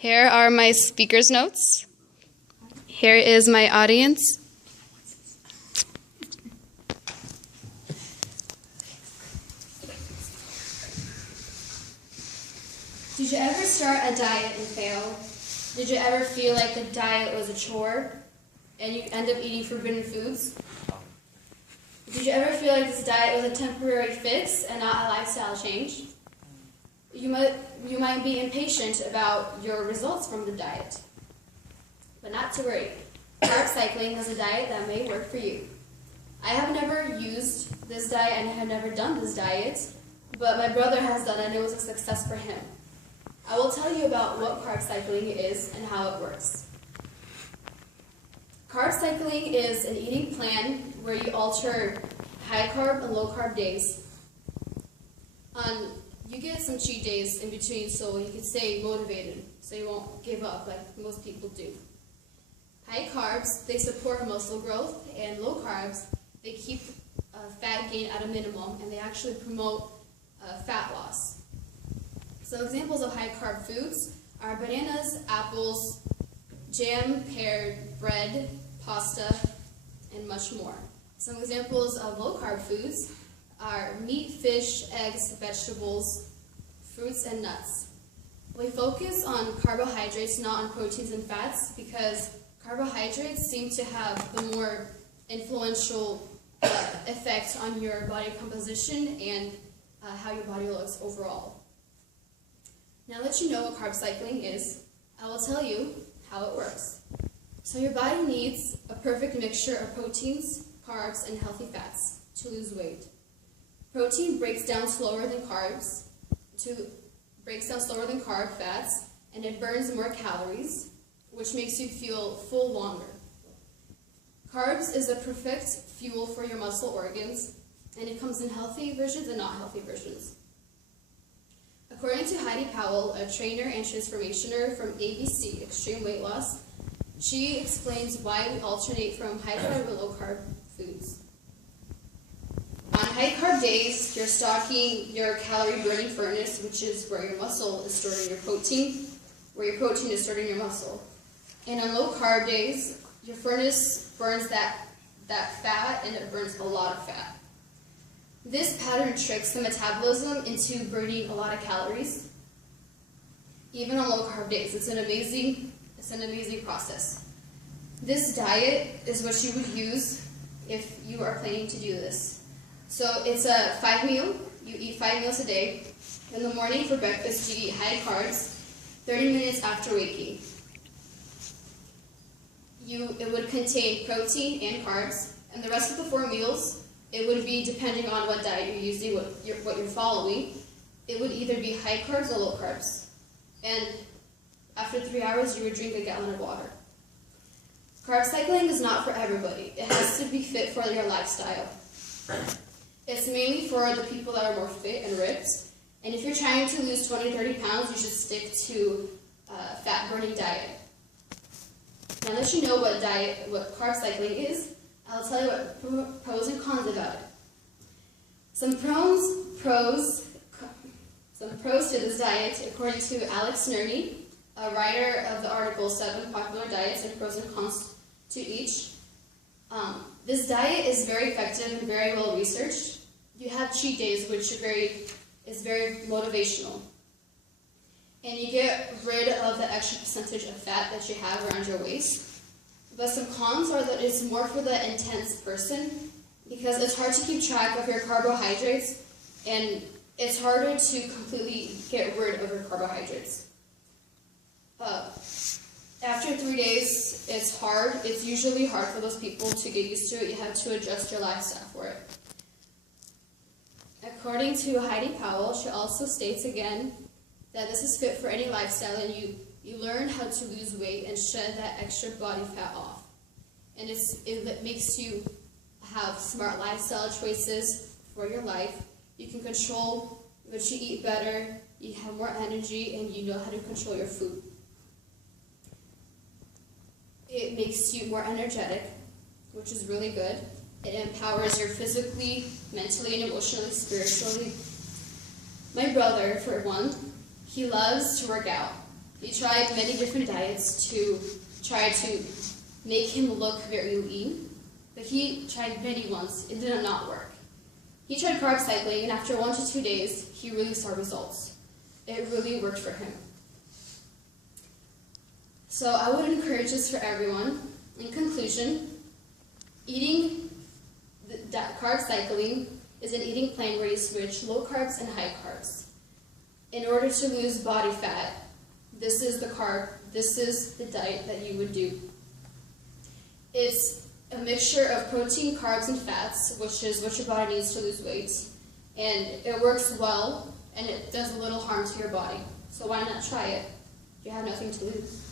Here are my speaker's notes. Here is my audience. Did you ever start a diet and fail? Did you ever feel like the diet was a chore and you end up eating forbidden foods? Did you ever feel like this diet was a temporary fix and not a lifestyle change? You might be impatient about your results from the diet. But not to worry. Carb cycling is a diet that may work for you. I have never used this diet and have never done this diet, but my brother has done it and it was a success for him. I will tell you about what carb cycling is and how it works. Carb cycling is an eating plan where you alter high carb and low carb days. You get some cheat days in between so you can stay motivated, so you won't give up like most people do. High carbs, they support muscle growth, and low carbs, they keep fat gain at a minimum, and they actually promote fat loss. Some examples of high carb foods are bananas, apples, jam, pear, bread, pasta, and much more. Some examples of low carb foods are meat, fish, eggs, vegetables, fruits, and nuts. We focus on carbohydrates, not on proteins and fats, because carbohydrates seem to have the more influential effect on your body composition and how your body looks overall. Now that you know what carb cycling is, I will tell you how it works. So your body needs a perfect mixture of proteins, carbs, and healthy fats to lose weight. Protein breaks down slower than carb fats, and it burns more calories, which makes you feel full longer. Carbs is a perfect fuel for your muscle organs, and it comes in healthy versions and not healthy versions. According to Heidi Powell, a trainer and transformationer from ABC, Extreme Weight Loss, she explains why we alternate from high carb and low carb foods. On high carb days, you're stocking your calorie burning furnace, which is where your muscle is storing your protein, where your protein is storing your muscle. And on low carb days, your furnace burns that fat, and it burns a lot of fat. This pattern tricks the metabolism into burning a lot of calories, even on low carb days. It's an amazing process. This diet is what you would use if you are planning to do this. So it's a 5-meal. You eat 5 meals a day. In the morning for breakfast, you eat high carbs, 30 minutes after waking. It would contain protein and carbs, and the rest of the 4 meals, it would be depending on what diet you're using, what you're following. It would either be high carbs or low carbs. And after 3 hours, you would drink a gallon of water. Carb cycling is not for everybody. It has to be fit for your lifestyle. It's mainly for the people that are more fit and ripped. And if you're trying to lose 20-30 pounds, you should stick to a fat-burning diet. Now that you know what carb cycling is, I'll tell you what pros and cons about it. Some pros to this diet, according to Alex Nerney, a writer of the article 7 Popular Diets and Pros and Cons to Each. This diet is very effective and very well researched. You have cheat days, which is very motivational. And you get rid of the extra percentage of fat that you have around your waist. But some cons are that it's more for the intense person, because it's hard to keep track of your carbohydrates, and it's harder to completely get rid of your carbohydrates. After 3 days, it's hard. It's usually hard for those people to get used to it. You have to adjust your lifestyle for it. According to Heidi Powell, she also states again that this is fit for any lifestyle, and you learn how to lose weight and shed that extra body fat off. And it makes you have smart lifestyle choices for your life. You can control what you eat better, you have more energy, and you know how to control your food. It makes you more energetic, which is really good. It empowers you physically, mentally, and emotionally, spiritually. My brother, for one, he loves to work out. He tried many different diets to try to make him look very lean, but he tried many ones. It did not work. He tried carb cycling, and after 1 to 2 days, he really saw results. It really worked for him. So I would encourage this for everyone. In conclusion, eating carb cycling is an eating plan where you switch low carbs and high carbs. In order to lose body fat, this is the diet that you would do. It's a mixture of protein, carbs, and fats, which is what your body needs to lose weight. And it works well, and it does a little harm to your body. So why not try it? You have nothing to lose.